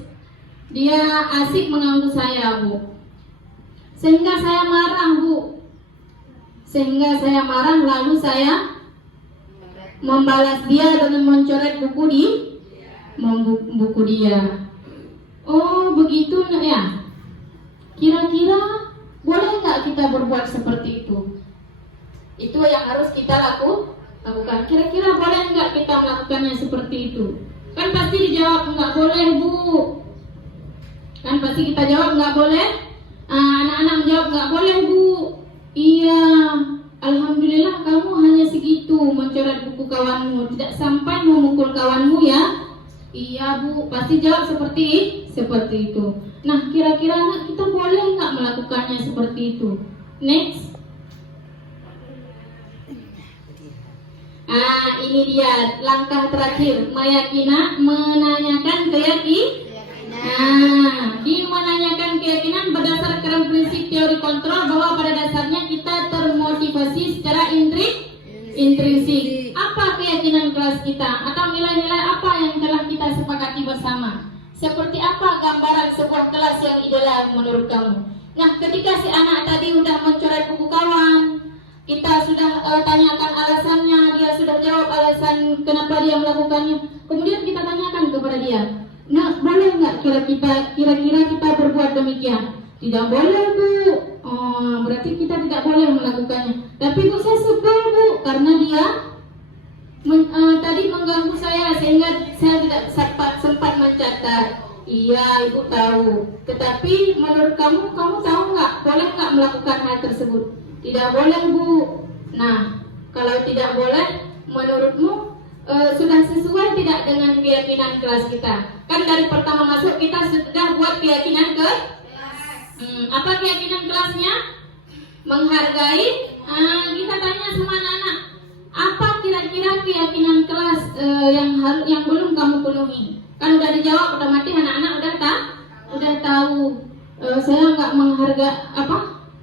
dia asik mengganggu saya bu. Sehingga saya marah bu. Sehingga saya marah lalu saya membalas dia dengan mencoret buku dia. Oh begitu nak ya. Kira-kira boleh nggak kita berbuat seperti itu? Itu yang harus kita lakukan. Kira-kira boleh nggak kita melakukannya seperti itu? Kan pasti dijawab nggak boleh bu. Kan pasti kita jawab nggak boleh. Anak-anak menjawab nggak boleh bu. Iya, alhamdulillah kamu hanya segitu mencoret buku kawanmu, tidak sampai memukul kawanmu ya. Iya bu, pasti jawab seperti itu. Nah kira-kira anak kita boleh nggak melakukannya seperti itu? Next. Ini dia langkah terakhir, menanyakan keyakinan. Di menanyakan keyakinan berdasarkan prinsip teori kontrol bahwa pada dasarnya kita termotivasi secara intrinsik. Apa keyakinan kelas kita atau nilai-nilai apa yang telah kita sepakati bersama? Seperti apa gambaran sebuah kelas yang ideal menurut kamu? Nah, ketika si anak tadi udah mencoret buku kawan, kita sudah tanyakan alasannya, dia sudah jawab alasan kenapa dia melakukannya. Kemudian kita tanyakan kepada dia, nah boleh nggak kira-kira kita berbuat demikian? Tidak boleh bu. Berarti kita tidak boleh melakukannya. Tapi bu saya sebel bu karena dia tadi mengganggu saya sehingga saya tidak sempat mencatat. Iya ibu tahu. Tetapi menurut kamu tahu nggak boleh nggak melakukan hal tersebut? Tidak boleh bu. Nah kalau tidak boleh menurutmu sudah sesuai tidak dengan keyakinan kelas kita? Kan dari pertama masuk kita sudah buat keyakinan apa keyakinan kelasnya? Menghargai. Kita tanya sama anak-anak, apa kira-kira keyakinan kelas yang belum kamu penuhi? Kan udah dijawab, otomatis anak-anak udah tahu. Saya nggak menghargai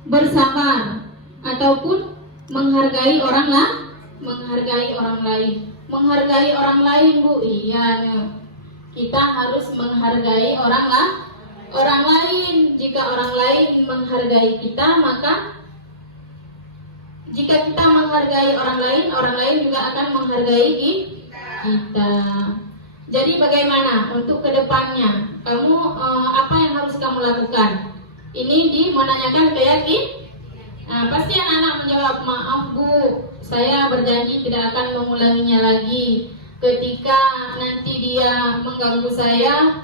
bersabar ataupun menghargai orang lain. Menghargai orang lain bu, iya nih. Kita harus menghargai orang lain. Jika orang lain menghargai kita, maka jika kita menghargai orang lain juga akan menghargai kita. Jadi bagaimana untuk kedepannya? Kamu apa yang harus kamu lakukan? Ini di menanyakan Pasti anak-anak menjawab, maaf Bu, saya berjanji tidak akan mengulanginya lagi. Ketika nanti dia mengganggu saya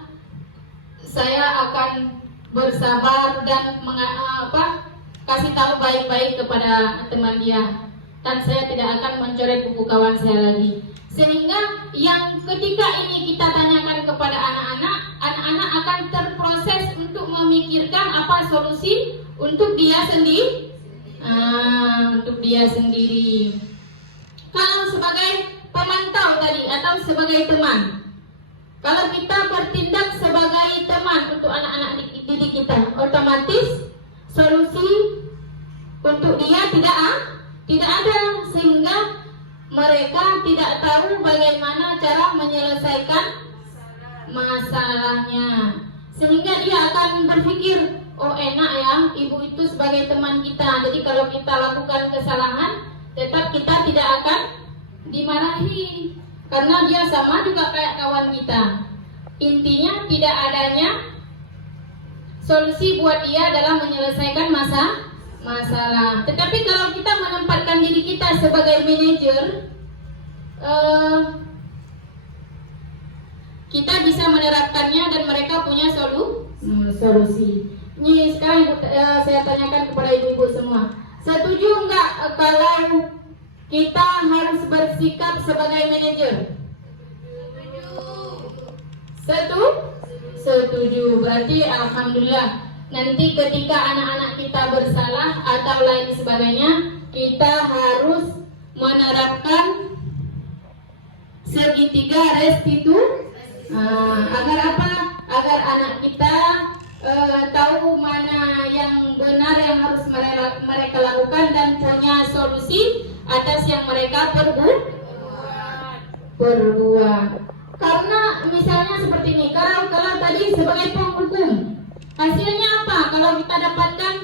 akan bersabar dan kasih tahu baik-baik kepada teman dia. Dan saya tidak akan mencoret buku kawan saya lagi. Sehingga yang ketika ini kita tanyakan kepada anak-anak, anak-anak akan terproses untuk memikirkan apa solusi untuk dia sendiri. Untuk dia sendiri. Kalau sebagai pemantau tadi atau sebagai teman, kalau kita bertindak sebagai teman untuk anak-anak didik kita, otomatis solusi untuk dia tidak ada, sehingga mereka tidak tahu bagaimana cara menyelesaikan masalahnya, sehingga dia akan berpikir, oh enak ya, ibu itu sebagai teman kita, jadi kalau kita lakukan kesalahan tetap kita tidak akan dimarahi karena dia sama juga kayak kawan kita. Intinya tidak adanya solusi buat dia dalam menyelesaikan masalah. Tetapi kalau kita menempatkan diri kita sebagai manajer, kita bisa menerapkannya dan mereka punya solusi. Ini sekarang saya tanyakan kepada ibu-ibu semua, setuju nggak kalau kita harus bersikap sebagai manajer? Setuju. Berarti alhamdulillah, nanti ketika anak-anak kita bersalah atau lain sebagainya, kita harus menerapkan segitiga restitusi. Agar apa? Agar anak kita tahu mana yang benar yang harus mereka lakukan dan punya solusi atas yang mereka perbuat. Karena misalnya seperti ini, kalau tadi sebagai penghukum, hasilnya apa? Kalau kita dapatkan,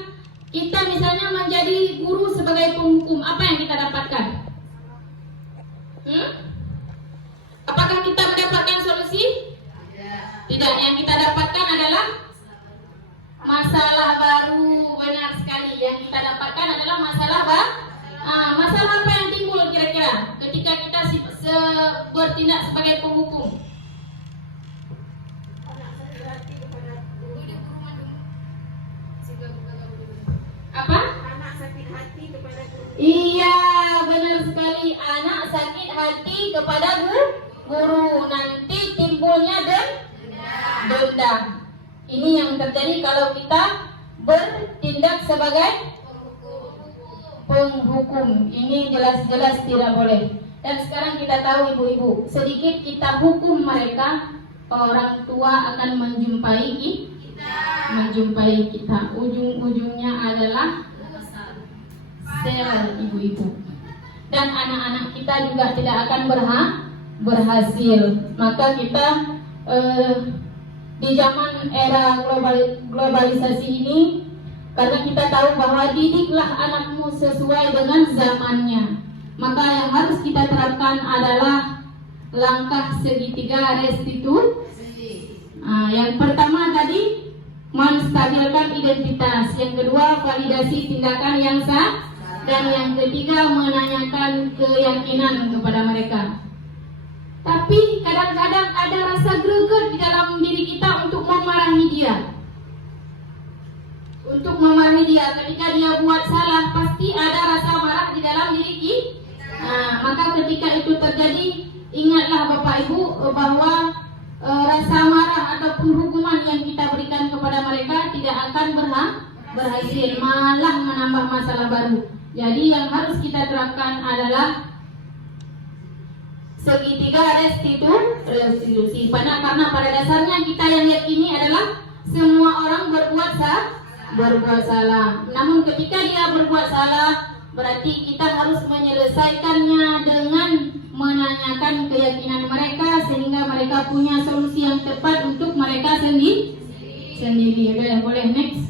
kita misalnya menjadi guru sebagai penghukum, apa yang kita dapatkan? Apakah kita mendapatkan solusi? Tidak. Yang kita dapatkan adalah masalah baru. Benar sekali. Yang kita dapatkan adalah masalah masalah apa yang timbul kira-kira ketika kita bertindak sebagai penghukum? Apa? Anak sakit hati kepada guru. Iya, benar sekali. Anak sakit hati kepada guru. Nanti timbulnya dendam. Ini yang terjadi kalau kita bertindak sebagai penghukum. Ini jelas-jelas tidak boleh. Dan sekarang kita tahu ibu-ibu, sedikit kita hukum mereka, orang tua akan menjumpai kita. Ujung-ujungnya adalah sel ibu-ibu. Dan anak-anak kita juga tidak akan berhasil. Maka kita di zaman era globalisasi ini, karena kita tahu bahwa didiklah anakmu sesuai dengan zamannya, maka yang harus kita terapkan adalah langkah segitiga restitusi. Yang pertama tadi menstabilkan identitas, yang kedua validasi tindakan yang sah, dan yang ketiga menanyakan keyakinan kepada mereka. Tapi kadang-kadang ada rasa greget di dalam diri kita untuk memarahi dia. Ketika dia buat salah, pasti ada rasa marah di dalam diri kita. Maka ketika itu terjadi, ingatlah Bapak Ibu bahwa rasa marah ataupun hukuman yang kita berikan kepada mereka tidak akan berhasil, malah menambah masalah baru. Jadi yang harus kita terapkan adalah segitiga restitusi. Karena pada dasarnya kita yang yakini adalah semua orang berbuat salah. Namun ketika dia berbuat salah, berarti kita harus menyelesaikannya dengan menanyakan keyakinan mereka, sehingga mereka punya solusi yang tepat untuk mereka sendiri. Oke, boleh next.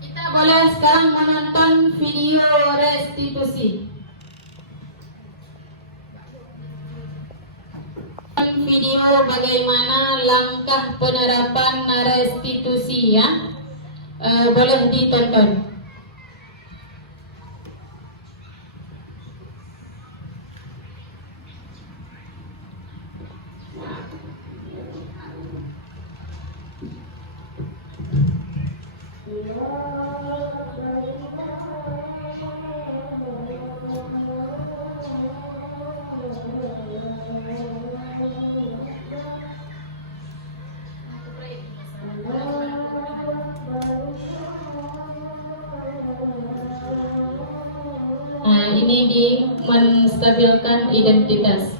Kita boleh sekarang menonton video restitusi. video bagaimana langkah penerapan restitusi ya. Boleh ditonton. Nah, ini di menstabilkan identitas.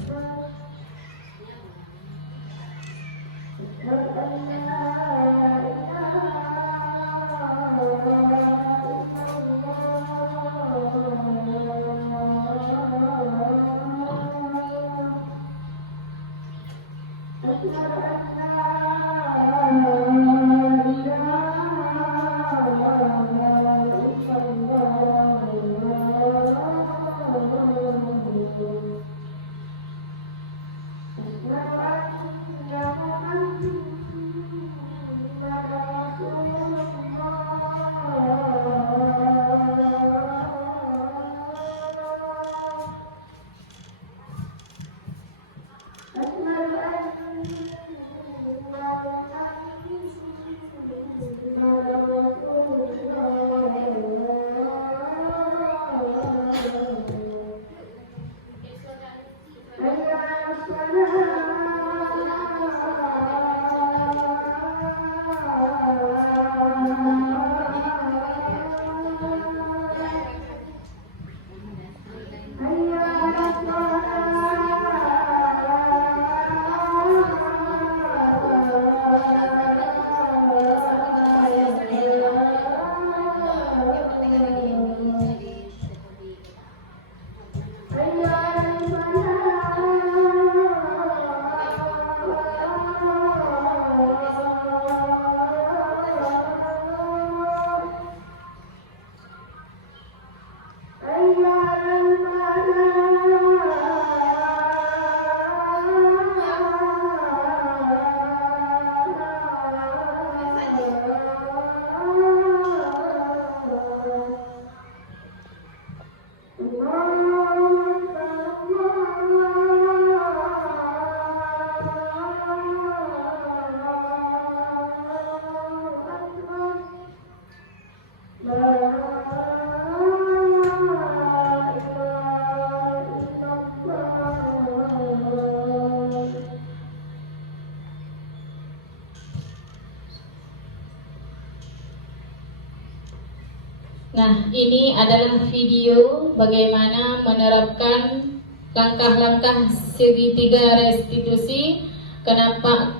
Nah, ini adalah video bagaimana menerapkan langkah-langkah segitiga restitusi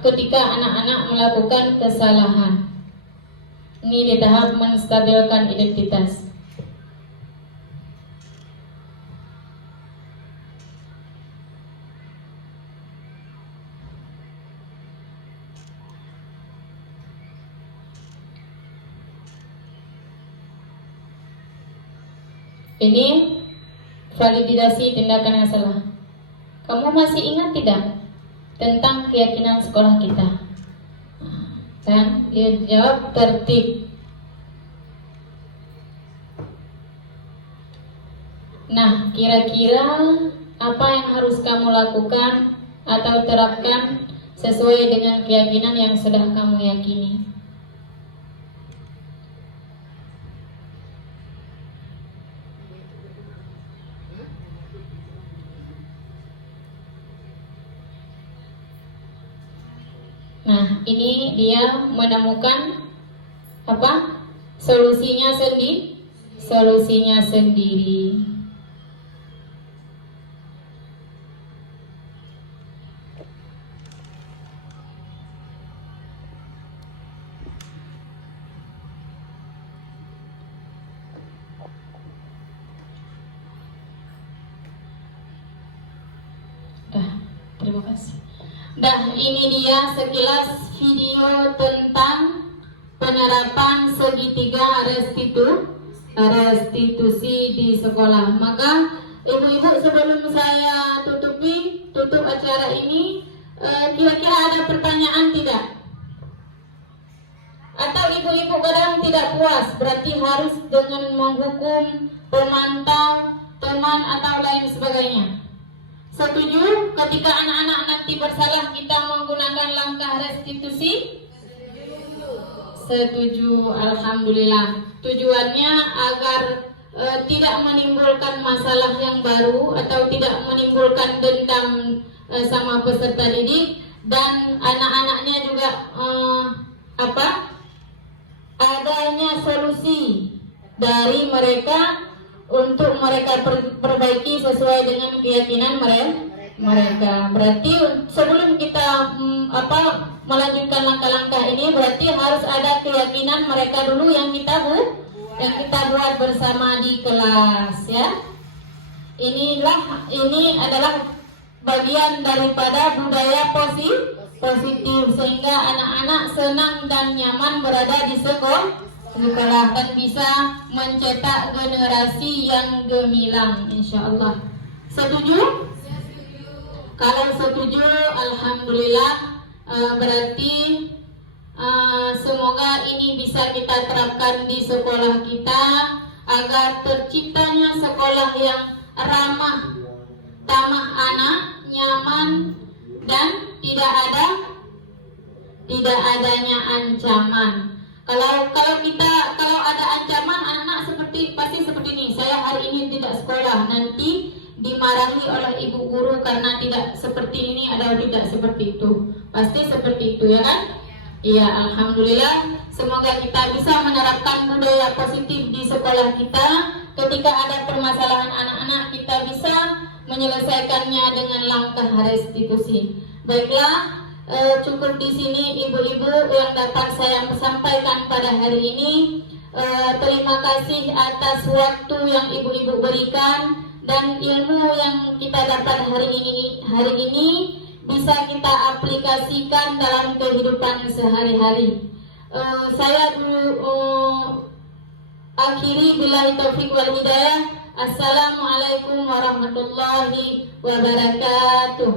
ketika anak-anak melakukan kesalahan. Ini di tahap menstabilkan identitas. Ini validasi tindakan yang salah. Kamu masih ingat tidak tentang keyakinan sekolah kita? Kan dia jawab tertib. Nah, kira-kira apa yang harus kamu lakukan atau terapkan sesuai dengan keyakinan yang sudah kamu yakini? Nah, ini dia menemukan apa? Solusinya sendiri. Terima kasih. Dah, ini dia sekilas video tentang penerapan segitiga restitusi di sekolah. Maka ibu-ibu, sebelum saya tutup acara ini, Kira-kira ada pertanyaan tidak? Atau ibu-ibu kadang tidak puas, berarti harus dengan menghukum, pemantau, teman atau lain sebagainya. Setuju? Ketika anak-anak nanti bersalah kita menggunakan langkah restitusi? Setuju, alhamdulillah. Tujuannya agar tidak menimbulkan masalah yang baru atau tidak menimbulkan dendam sama peserta didik, dan anak-anaknya juga adanya solusi dari mereka untuk mereka perbaiki sesuai dengan keyakinan mereka. Berarti sebelum kita melanjutkan langkah-langkah ini, berarti harus ada keyakinan mereka dulu yang kita buat bersama di kelas, ya. Ini adalah bagian daripada budaya positif sehingga anak-anak senang dan nyaman berada di sekolah dan bisa mencetak generasi yang gemilang, insyaallah. Setuju? Kalau setuju, alhamdulillah. Berarti semoga ini bisa kita terapkan di sekolah kita agar terciptanya sekolah yang ramah, tamah anak, nyaman, dan tidak adanya ancaman. Kalau ada ancaman, anak pasti seperti ini. Saya hari ini tidak sekolah, nanti dimarahi oleh ibu guru karena tidak seperti ini atau tidak seperti itu. Pasti seperti itu, ya kan? Iya, alhamdulillah. Semoga kita bisa menerapkan budaya positif di sekolah kita. Ketika ada permasalahan anak-anak, kita bisa menyelesaikannya dengan langkah restitusi. Baiklah, cukup di sini ibu-ibu yang dapat saya sampaikan pada hari ini. Terima kasih atas waktu yang ibu-ibu berikan, dan ilmu yang kita dapat hari ini bisa kita aplikasikan dalam kehidupan sehari-hari. Saya akhiri billahi taufik wal hidayah. Assalamualaikum warahmatullahi wabarakatuh.